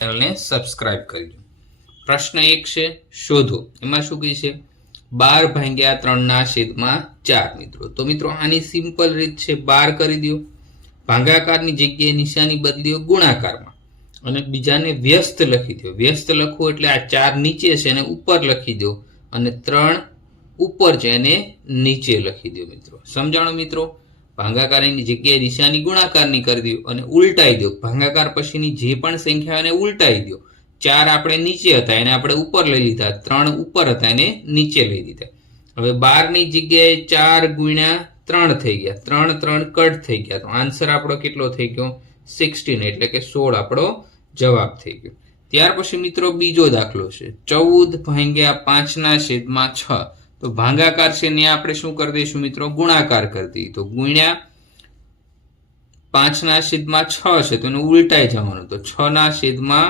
ચેનલને સબસ્ક્રાઇબ કરજો। પ્રશ્ન 1 છે શોધો। એમાં શું કહે છે 12 ભાગ્યા 3 ના છેદમાં 4 મિત્રો। તો મિત્રો આની સિમ્પલ રીત છે 12 કરી દો, ભાગાકારની જગ્યાએ નિશાની બદલી દો ગુણાકારમાં અને બીજાને વ્યસ્ત લખી દો। વ્યસ્ત લખો એટલે આ 4 નીચે છે એને ઉપર લખી દો અને 3 ઉપર છે એને નીચે લખી દો મિત્રો। સમજાણો મિત્રો? ભાગાકારની જગ્યાએ નિશાની ગુણાકારની કરી દો અને ઉલટાઈ દો। ભાગાકાર પછીની જે પણ સંખ્યા એને ઉલટાઈ દો। 4 આપણે નીચે હતા એને આપણે ઉપર લઈ લીધા, 3 ઉપર હતા એને નીચે લઈ લીધા। હવે 12 ની જગ્યાએ 4 ગુણ્યા 3 થઈ ગયા, 3 3 કટ થઈ ગયા, તો આન્સર આપણો કેટલો થઈ ગયો 16 એટલે કે 16 આપણો જવાબ થઈ ગયો। ત્યાર પછી મિત્રો બીજો દાખલો છે 14 ભાગ્યા 5 ના છેદમાં 6। તો ભાગાકાર છે ને આપણે શું કરી દઈશું મિત્રો ગુણાકાર કરી દઈએ, તો ગુણ્યા 5 ના છેદમાં 6 છે તો એને ઉલટાઈ જવાનું, તો 6 ના છેદમાં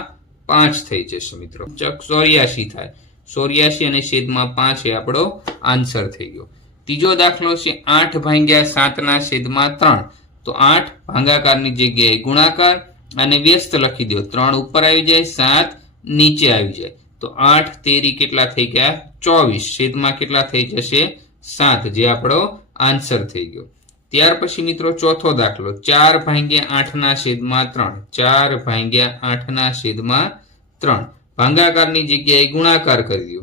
5 થઈ જશે મિત્રો। 84 થાય, 84 અને છેદમાં 5 એ આપણો આન્સર થઈ ગયો। ત્રીજો દાખલો છે 8 ભાગ્યા 7 ના છેદમાં 3। તો 8 ભાગાકારની જગ્યાએ ગુણાકાર અને વ્યસ્ત લખી દો, 3 ઉપર આવી જાય 7 નીચે આવી જાય, તો 8 તેરી કેટલા થઈ ગયા 24, છેદમાં કેટલા થઈ જશે 7 જે આપણો આન્સર થઈ ગયો। ત્યાર પછી મિત્રો ચોથો દાખલો 4 ભાગ્યા 8 ના છેદમાં 3। 4 ભાગ્યા 8 ના છેદમાં 3 ભાગાકારની જગ્યાએ ગુણાકાર કરી દો,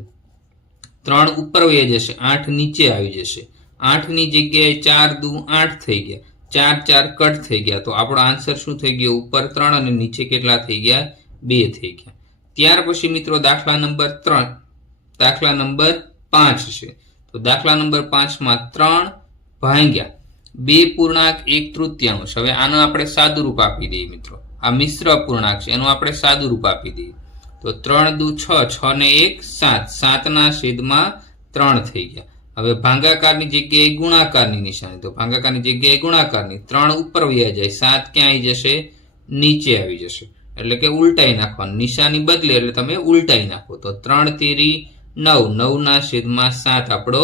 3 ઉપર વહી જશે 8 નીચે આવી જશે, 8 ની જગ્યાએ 4 દુ 8 થઈ ગયા, 4 4 કટ થઈ ગયા, તો આપણો આન્સર શું થઈ ગયો ઉપર 3 અને નીચે કેટલા થઈ ગયા 2 થઈ ગયા। ત્યાર પછી મિત્રો દાખલા નંબર 5 છે। તો દાખલા નંબર 5 માં 3 ભાગ્યા 2 પૂર્ણાંક 1/3। હવે આનો આપણે સાદું રૂપ આપી દઈએ મિત્રો, આ મિશ્ર પૂર્ણાંક છે એનું આપણે સાદું રૂપ આપી દઈએ, તો 3 દુ 6, 6 ને 1 7, 7 ના છેદમાં 3 થઈ ગયા। હવે ભાગાકારની જગ્યાએ ગુણાકારની નિશાની, તો ભાગાકારની જગ્યાએ ગુણાકારની, 3 ઉપર વયા જાય 7 ક્યાં આવી જશે નીચે આવી જશે, એટલે કે ઉલટાઈ નાખવાનું, નિશાની બદલે એટલે તમે ઉલટાઈ નાખો, તો 3 તેરી 9, 9 ના છેદમાં 7 આપણો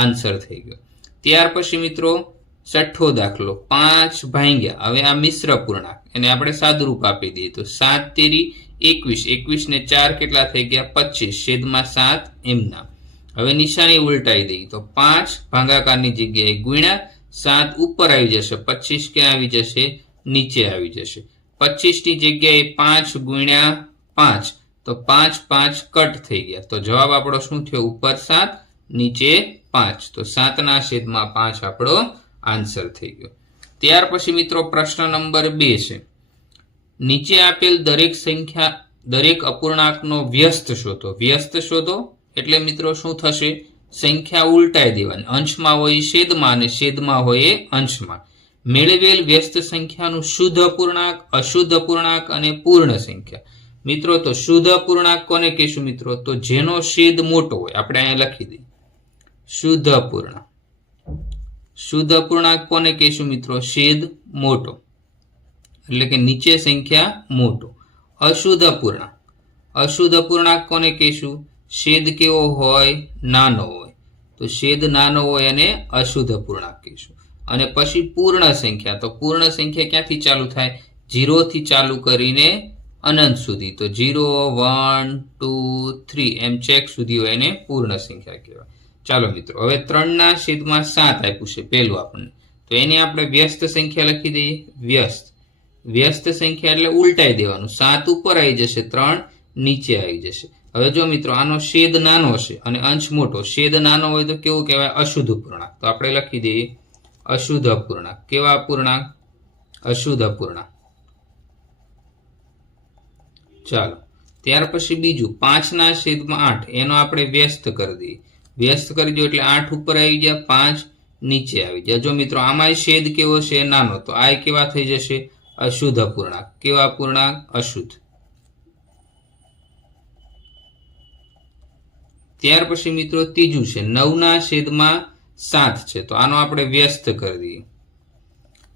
આન્સર થઈ ગયો। ત્યાર પછી મિત્રો છઠ્ઠો દાખલો 5 ભાગ્યા, હવે આ મિશ્ર પૂર્ણાંક એને આપણે સાદું રૂપ આપી દઈએ, તો 7 તેરી 21, 21 ને 4 કેટલા થઈ ગયા 25, છેદમાં 7 એમના। હવે નિશાની ઉલટાઈ દઈએ, તો 5 ભાગાકારની જગ્યાએ ગુણ્યા 7 ઉપર આવી જશે, 25 ક્યાં આવી જશે નીચે આવી જશે, 25 ની જગ્યાએ 5 ગુણ્યા 5, તો 5 5 કટ થઈ ગયા, તો જવાબ આપણો શું થયો ઉપર 7 નીચે 5, તો 7 ના છેદમાં 5 આપણો આન્સર થઈ ગયો। ત્યાર પછી મિત્રો પ્રશ્ન નંબર 2 છે નીચે આપેલ દરેક અપૂર્ણાંકનો વ્યસ્ત શોધો। વ્યસ્ત શોધો એટલે મિત્રો શું થશે સંખ્યા ઉલટાઈ દેવાની, અંશમાં હોય છેદમાં અને છેદમાં હોય અંશમાં। મેળવેલ વ્યસ્ત સંખ્યાનું શુદ્ધ અપૂર્ણાંક, અશુદ્ધ અપૂર્ણાંક અને પૂર્ણ સંખ્યા। મિત્રો તો શુદ્ધ અપૂર્ણાંક કોને કહીશું મિત્રો, તો જેનો છેદ મોટો હોય, આપણે અહીંયા લખી દઈએ શુદ્ધ અપૂર્ણાંક। શુદ્ધ અપૂર્ણાંક કોને કહીશું મિત્રો છેદ મોટો, એટલે કે નીચે સંખ્યા મોટો। અશુદ્ધ અપૂર્ણાંક, અશુદ્ધ અપૂર્ણાંક કોને કહીશું છેદ કેવો હોય નાનો હોય, તો છેદ નાનો હોય અને અશુદ્ધ અપૂર્ણાંક કહીશું। અને પછી પૂર્ણ સંખ્યા, તો પૂર્ણ સંખ્યા ક્યાંથી ચાલુ થાય 0 થી ચાલુ કરીને અનંત સુધી, તો 0 1 2 3 એમ ચેક સુધી હોય એને પૂર્ણ સંખ્યા કહેવાય। ચાલો મિત્રો હવે 3 ના છેદમાં 7 આપ્યું છે પહેલું આપણને, તો એને આપણે વ્યસ્ત સંખ્યા લખી દઈએ। વ્યસ્ત સંખ્યા એટલે ઉલટાઈ દેવાનું, 7 ઉપર આવી જશે 3 નીચે આવી જશે। હવે જો મિત્રો આનો છેદ નાનો છે અને અંશ મોટો, છેદ નાનો હોય તો કેવું કહેવાય અશુદ્ધ અપૂર્ણાંક, તો આપણે લખી દઈએ અશુદ્ધ અપૂર્ણાંક। કેવા અપૂર્ણાંક અશુદ્ધ અપૂર્ણાંક। ચાલો ત્યાર પછી બીજું 5 ના છેદમાં 8, એનો આપણે વ્યસ્ત કરી દઈએ। વ્યસ્ત કરી દો એટલે 8 ઉપર આવી ગયા 5 નીચે આવી જાય। જો મિત્રો આમાં છેદ કેવો છે નાનો, તો આ કેવા થઈ જશે અશુદ્ધ અપૂર્ણાંક। કેવા અપૂર્ણાંક અશુદ્ધ। ત્યાર પછી મિત્રો ત્રીજું છે 9 ના છેદમાં 7 છે, તો આનો આપણે વ્યસ્ત કરી દઈએ,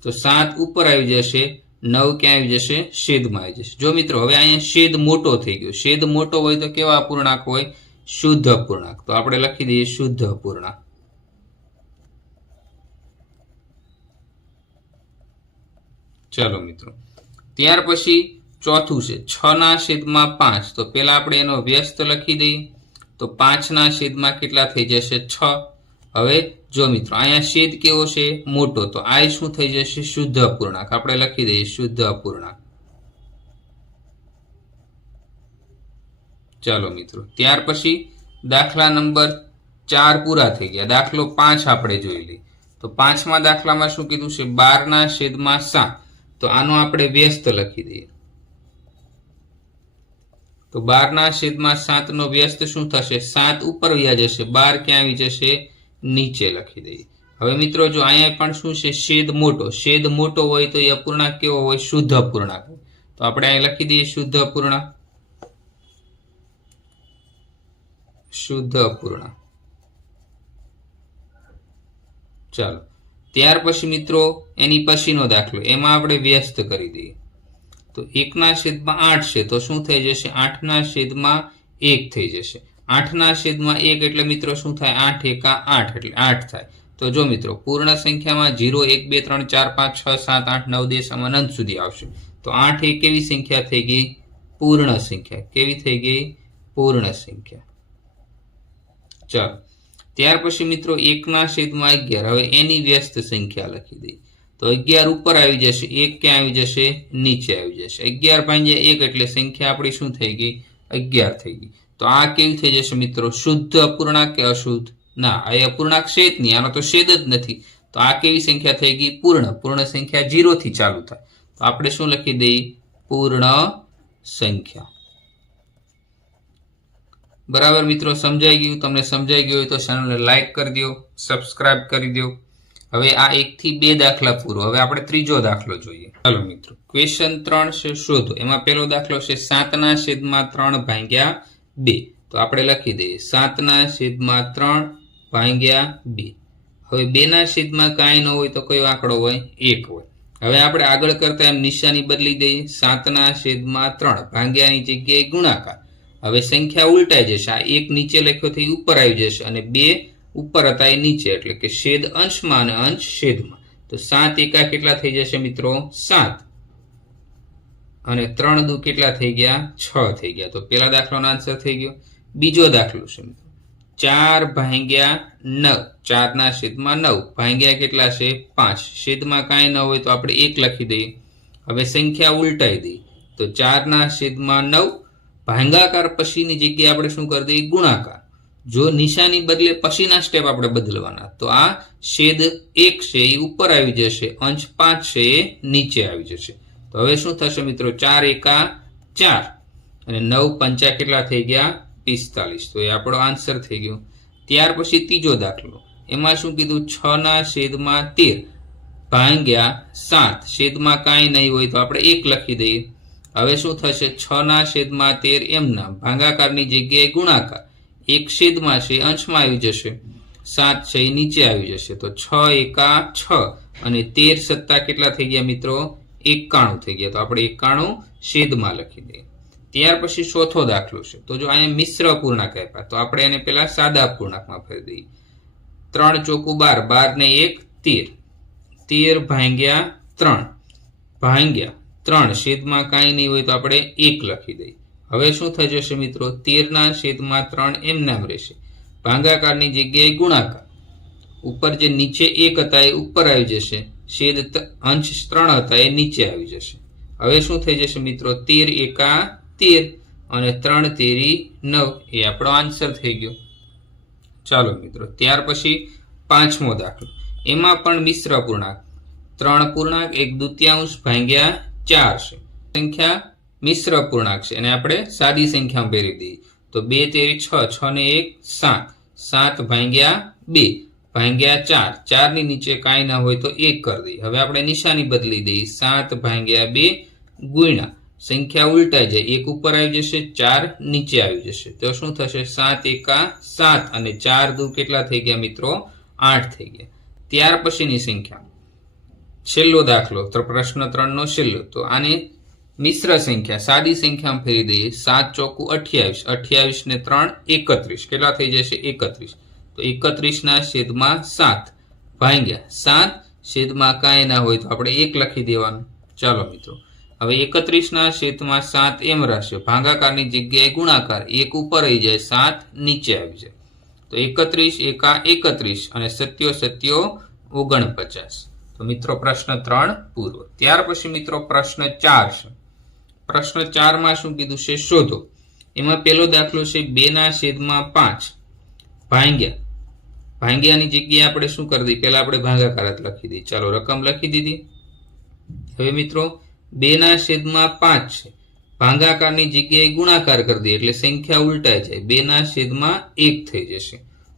તો 7 ઉપર આવી જશે, 9 ક્યાં આવી જશે છેદમાં આવી જશે। જો મિત્રો હવે અહીંયા છેદ મોટો થઈ ગયો, છેદ મોટો હોય તો કેવા અપૂર્ણાંક હોય શુદ્ધ અપૂર્ણાંક, તો આપણે લખી દઈએ શુદ્ધ અપૂર્ણાંક। ચાલો મિત્રો ત્યાર પછી ચોથું છે 6/5, તો પેલા આપણે એનો વ્યસ્ત લખી દઈએ, તો 5/, કેટલા થઈ જશે 6। હવે જો મિત્રો અહીંયા છેદ કેવો છે મોટો, તો આ શું થઈ જશે શુદ્ધ અપૂર્ણાંક, આપણે લખી દઈએ શુદ્ધ અપૂર્ણાંક। ચાલો મિત્રો, ત્યાર પછી દાખલા નંબર 4 પૂરા થઈ ગયા। દાખલો 5 આપણે જોઈ લઈએ। તો 5મા દાખલામાં શું કીધું છે 12/7, તો આનો આપણે વ્યસ્ત લખી દઈએ। તો 12/7 નો વ્યસ્ત શું થશે 7 ઉપર વયા જશે, 12 ક્યાં આવી જશે નીચે લખી દઈએ। હવે મિત્રો જો અહીંયા પણ શું છે છેદ મોટો હોય તો એ અપૂર્ણાંક કેવો હોય શુદ્ધ અપૂર્ણાંક, તો આપણે અહીં લખી દઈએ શુદ્ધ અપૂર્ણાંક। ચાલો, ત્યાર પછી મિત્રો એની પછીનો દાખલો, એમાં આપણે વ્યસ્ત કરી દઈએ। તો 1/8 છે, તો શું થઈ જશે 8/1 થઈ જશે। 8/1 એટલે મિત્રો શું થાય 8 એકા 8 એટલે 8 થાય। તો જો મિત્રો પૂર્ણ સંખ્યામાં 0 1 2 3 4 5 6 7 8 9 10 અનંત સુધી આવશે, તો 8 એ કેવી સંખ્યા થઈ ગઈ પૂર્ણ સંખ્યા। કેવી થઈ ગઈ પૂર્ણ સંખ્યા। ચાલો, ત્યાર પછી મિત્રો 1/11, હવે એની વ્યસ્ત સંખ્યા લખી દઈએ। તો 11 ઉપર આવી જશે, 1 ક્યાં આવી જશે નીચે આવી જશે। 11/1 એટલે સંખ્યા આપણી શું થઈ ગઈ 11 થઈ ગઈ। તો આ કેવી થઈ જશે મિત્રો શુદ્ધ અપૂર્ણાંક કે અશુદ્ધ, ના આ અપૂર્ણાંક છે જ નહીં, આનો તો છેદ જ નથી। તો આ કેવી સંખ્યા થઈ ગઈ પૂર્ણ સંખ્યા 0 થી ચાલુ થાય, તો આપણે શું લખી દઈએ પૂર્ણ સંખ્યા। બરાબર મિત્રો, સમજાઈ ગયું? તમને સમજાઈ ગયું હોય તો ચેનલને લાઈક કરી દો, સબસ્ક્રાઇબ કરી દો। હવે આ 1 થી 2 દાખલા પૂરો, હવે આપણે ત્રીજો દાખલો જોઈએ। ચાલો મિત્રો, ક્વેશ્ચન 3 છે શોધો। એમાં પહેલો દાખલો છે 7/3/2, તો આપણે લખી દઈએ 7/3/2। હવે 2/, કાંઈ ન હોય તો કયો આંકડો હોય 1 હોય। હવે આપણે આગળ કરતા એમ નિશાની બદલી દઈએ, 7/3 ભાગ્યાની જગ્યાએ ગુણાકાર। હવે સંખ્યા ઉલટાઈ જશે, આ 1 નીચે લખ્યો તો ઉપર આવી જશે અને 2 ઉપર હતા એ નીચે, એટલે કે છેદ અંશમાં અને અંશ છેદમાં। તો 7 એકા કેટલા થઈ જશે મિત્રો 7, અને 3 દુ કેટલા થઈ ગયા 6 થઈ ગયા। તો પેલા દાખલાનો આન્સર થઈ ગયો। બીજો દાખલો છે મિત્રો 4/9, 4/9 ભાગ્યા કેટલા છે 5, છેદમાં કાંઈ ન હોય તો આપણે 1 લખી દઈએ। હવે સંખ્યા ઉલટાઈ દઈએ, તો 4/9 ભાગાકાર પછીની જગ્યાએ આપણે શું કરી દઈએ ગુણાકાર। જો નિશાની બદલે પછીના સ્ટેપ આપણે બદલવાના, તો આ છેદ 1 છે એ ઉપર આવી જશે, અંશ 5 છે એ નીચે આવી જશે। તો હવે શું થશે મિત્રો 4 એકા 4 અને 9 પંચા કેટલા થઈ ગયા 45, તો એ આપણો આન્સર થઈ ગયો। ત્યાર પછી ત્રીજો દાખલો, એમાં શું કીધું 6/13 ભાગ્યા 7, છેદમાં કાંઈ નહીં હોય તો આપણે 1 લખી દઈએ। હવે શું થશે 6/13 એમના ભાગાકારની જગ્યાએ ગુણાકાર, 1 છેદમાં છે અંશમાં આવી જશે, 7 છે એ નીચે આવી જશે। તો 6 એકા 6 અને 13 સત્તા કેટલા થઈ ગયા મિત્રો 91 થઈ ગયા, તો આપણે 91 છેદમાં લખી દઈએ। ત્યાર પછી ચોથો દાખલો છે, તો જો અહીંયા મિશ્ર અપૂર્ણાંક આપ્યા, તો આપણે એને પેલા સાદા અપૂર્ણાંકમાં ફેરવી દઈએ। 3 ચોકું 12, 12 ને 1 13, 13/3 ભાગ્યા 3, છેદમાં કાંઈ નહીં હોય તો આપણે 1 લખી દઈએ। હવે શું થઈ જશે મિત્રો 13/3 એમ નામ રહેશે, ભાગાકારની જગ્યાએ ગુણાકાર, ઉપર જે નીચે 1 હતા એ ઉપર આવી જશે, છેદ અંશ 3 હતા એ નીચે આવી જશે। હવે શું થઈ જશે મિત્રો 13 એકા 13 અને 3 તેરી 9, એ આપણો આન્સર થઈ ગયો। ચાલો મિત્રો, ત્યાર પછી પાંચમો દાખલો, એમાં પણ મિશ્ર અપૂર્ણાંક 3/1/2 ભાગ્યા 4 છે। સંખ્યા મિશ્ર અપૂર્ણાંક છે અને આપણે સાદી સંખ્યામાં ફેરવી દઈએ, તો 2 તેરી 6, 6 ને 1 7, 7/2 ભાગ્યા 4, 4 ની નીચે કાંઈ ના હોય તો 1 કરી દઈએ। હવે આપણે નિશાની બદલી દઈએ, 7/2 ગુણ્યા સંખ્યા ઉલટાઈ જાય, 1 ઉપર આવી જશે, 4 નીચે આવી જશે, તો શું થશે 7 એકા 7 અને 4 દુ કેટલા થઈ ગયા મિત્રો 8 થઈ ગયા। ત્યાર પછીની સંખ્યા છેલ્લો દાખલો, તો પ્રશ્ન 3 નો છેલ્લો, તો આને મિશ્ર સંખ્યા સાદી સંખ્યામાં ફેરવી દઈએ, 7 ચોકું 28, 28 ને 3 31, કેટલા થઈ જશે 31, તો 31/7 ભાગ્યા 7, છેદમાં કાંઈ ના હોય તો આપણે 1 લખી દેવાનું। ચાલો મિત્રો, હવે 31/7 એમ રહેશે, ભાગાકારની જગ્યાએ ગુણાકાર, 1 ઉપર આવી જાય, 7 નીચે આવી જાય. તો 31 એકા 31 અને 7 7 49. તો મિત્રો પ્રશ્ન 3 પૂરો. ત્યાર પછી મિત્રો પ્રશ્ન 4 છે. પ્રશ્ન 4 માં શું કીધું છે? શોધો. એમાં પહેલો દાખલો છે 2/5 ભાંગ્યા. ભાંગ્યાની જગ્યાએ આપણે શું કરી દઈએ? પહેલા આપણે ભાગાકાર જ લખી દઈએ. ચાલો રકમ લખી દીધી. હવે મિત્રો 2/5 છે, ભાગાકારની જગ્યાએ ગુણાકાર કરી દઈએ એટલે સંખ્યા ઉલટાઈ જાય, 2/1 થઈ જશે.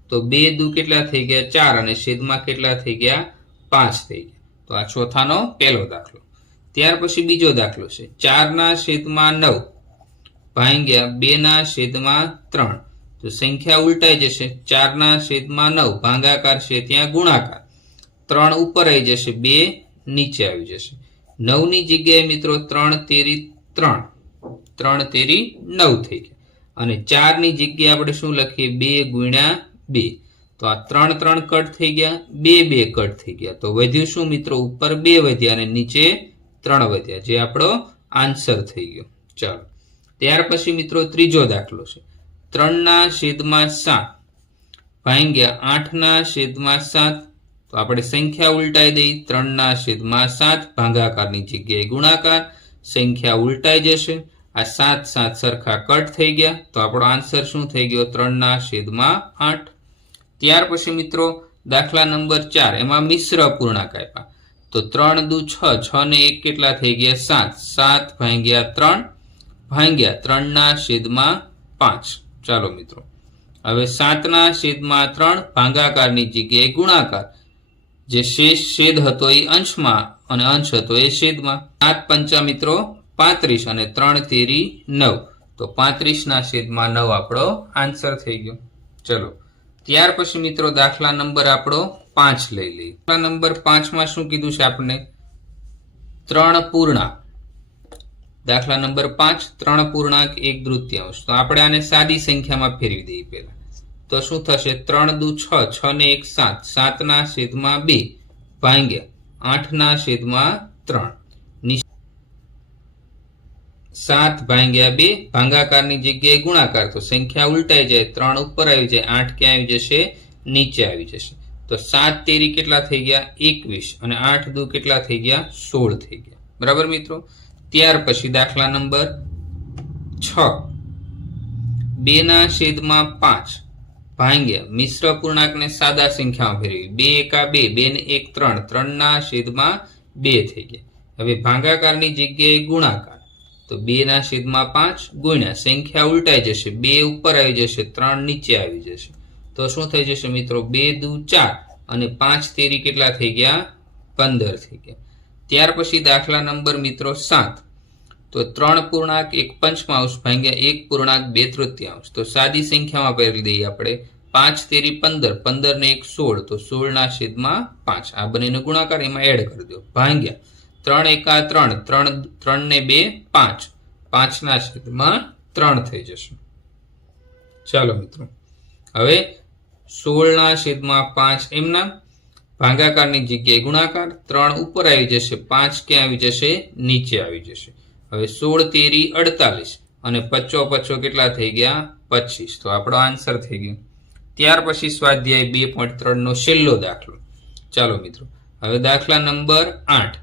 તો 2 દુ કેટલા થઈ ગયા? 4 અને છેદમાં કેટલા થઈ ગયા? 5 થઈ ગયા. તો આ ચોથાનો પહેલો દાખલો. ત્યાર પછી બીજો દાખલો છે 4/9 ભાંગ્યા 2/3. તો સંખ્યા ઉલટાઈ જશે, 4/9 ભાગાકાર છે ત્યાં ગુણાકાર, 3 ઉપર આવી જશે, 2 નીચે આવી જશે. 9 ની જગ્યાએ મિત્રો 3 તેરી 3, 3 તેરી 9 થઈ ગયા. અને 4 ની જગ્યાએ આપણે શું લખીએ? 2 ગુણ્યા 2. તો આ 3 3 કટ થઈ ગયા, 2 2 કટ થઈ ગયા. તો વધ્યું શું મિત્રો? ઉપર 2 વધ્યા અને નીચે 3 વધ્યા, જે આપણો આન્સર થઈ ગયો. ચાલો ત્યાર પછી મિત્રો ત્રીજો દાખલો છે 3/7 ભાંગ્યા 8/7. તો આપણે સંખ્યા ઉલટાઈ દઈ, 3/7 ભાગાકારની જગ્યાએ ગુણાકાર, સંખ્યા ઉલટાઈ જશે. આ 7 7 સરખા કટ થઈ ગયા. તો આપણો આન્સર શું થઈ ગયો? 3/8. ત્યાર પછી મિત્રો દાખલા નંબર 4, એમાં મિશ્ર પૂર્ણાંક આપ્યા. તો 3 દુ 6, 6 ને 1 કેટલા થઈ ગયા? 7, 7 ભાંગ્યા 3 ભાંગ્યા 3/5. ચાલો મિત્રો હવે 7/3 ભાગાકારની જગ્યાએ ગુણાકાર, જે શેષ છેદ હતો એ અંશમાં અને અંશ હતો એ છેદમાં. 7 પંચા મિત્રો 35 અને 3 તેરી 9. તો 35/9 આપણો આન્સર થઈ ગયો. ચલો ત્યાર પછી મિત્રો દાખલા નંબર આપણો 5 લઈ લઈએ. દાખલા નંબર 5 માં શું કીધું છે આપણે? 3 પૂર્ણાંક. દાખલા નંબર 5 3 પૂર્ણાંક 1/3. તો આપણે આને સાદી સંખ્યામાં ફેરવી દઈએ પહેલા. તો શું થશે? 3 દુ 6, 6 ને 1 7, 7/2 ભાંગ્યા 8/3. 7 ભાંગ્યા 2 ભાગાકારની જગ્યાએ ગુણાકાર, તો સંખ્યા ઉલટાઈ જાય, 3 ઉપર આવી જાય, 8 ક્યાં આવી જશે? નીચે આવી જશે. તો 7 તેરી કેટલા થઈ ગયા? 21 અને 8 દુ કેટલા થઈ ગયા? 16 થઈ ગયા. બરાબર મિત્રો. ત્યાર પછી દાખલા નંબર 6 2/5 ભાંગ્યા મિશ્ર પૂર્ણાંકને સાદા સંખ્યામાં ફેરવી, 2 એકા 2, 2 ને 1 3, 3/2 થઈ ગયા. હવે ભાગાકારની જગ્યાએ ગુણાકાર, તો 2/5 ગુણ્યા, સંખ્યા ઉલટાઈ જશે, 2 ઉપર આવી જશે, 3 નીચે આવી જશે. તો શું થઈ જશે મિત્રો? 2 દુ 4 અને 5 તેરી કેટલા થઈ ગયા? 15 થઈ ગયા. ત્યાર પછી દાખલા નંબર મિત્રો 7, તો 3 પૂર્ણાંક 1/5 ભાંગ્યા 1 પૂર્ણાંક 2/3. તો સાદી સંખ્યામાં ફેરવી દઈએ આપણે, 5 તેરી 15, 15 ને 1 16, તો 16/5. આ બંનેનો ગુણાકાર એમાં એડ કરી દો, ભાંગ્યા 3 એકા 3, 3 ને 2 5, 5/3 થઈ જશે. ચાલો મિત્રો હવે 16/5 એમના ભાગાકારની જગ્યાએ ગુણાકાર, 3 ઉપર આવી જશે, 5 ક્યાં આવી જશે? નીચે આવી જશે. હવે 16 તેરી 48 અને 55 કેટલા થઈ ગયા? 25. તો આપણો આન્સર થઈ ગયો. ત્યાર પછી સ્વાધ્યાય 2.3 નો છેલ્લો દાખલો. ચાલો મિત્રો હવે દાખલા નંબર 8,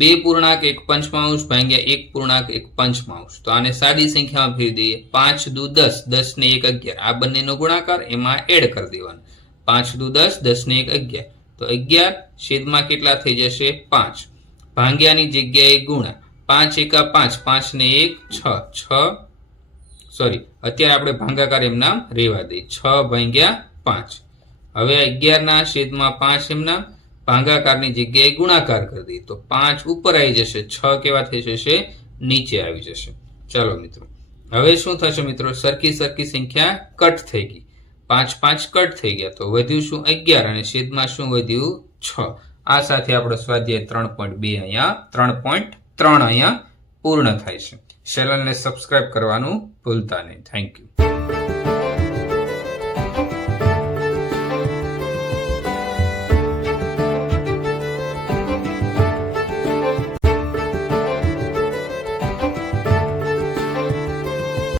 2 પૂર્ણાંક 1/5 ભાંગ્યા 1 પૂર્ણાંક 1/5. તો આને સાદી સંખ્યામાં ફેરવી દઈએ, 5 દુ 10, 10 ને 1 11. આ બંનેનો ગુણાકાર એમાં એડ કરી દેવાનો, 5 દુ 10, 10 ને 1 11. તો 11 છેદમાં કેટલા થઈ જશે? 5. ભાંગ્યાની જગ્યાએ ગુણા, 5 એકા 5, 5 ને 1 6, અત્યારે આપણે ભાગાકાર એમના રેવા દઈએ, 6 ભાંગ્યા 5. હવે 11/5 એમના ભાગાકારની જગ્યાએ ગુણાકાર કરી દઈએ, તો 5 ઉપર આવી જશે, 6 કેવા થઈ જશે? નીચે આવી જશે. ચલો મિત્રો હવે શું થશે મિત્રો? સરખી સંખ્યા કટ થઈ ગઈ, 5 5 કટ થઈ ગયા. તો વધ્યું શું? 11 અને છેદમાં શું વધ્યું? 6. આ સાથે આપણો સ્વાધ્યાય 3.2 અહીંયા 3.3 અહીંયા પૂર્ણ થાય છે. ચેનલને સબસ્ક્રાઇબ કરવાનું ભૂલતા નહીં. Thank you.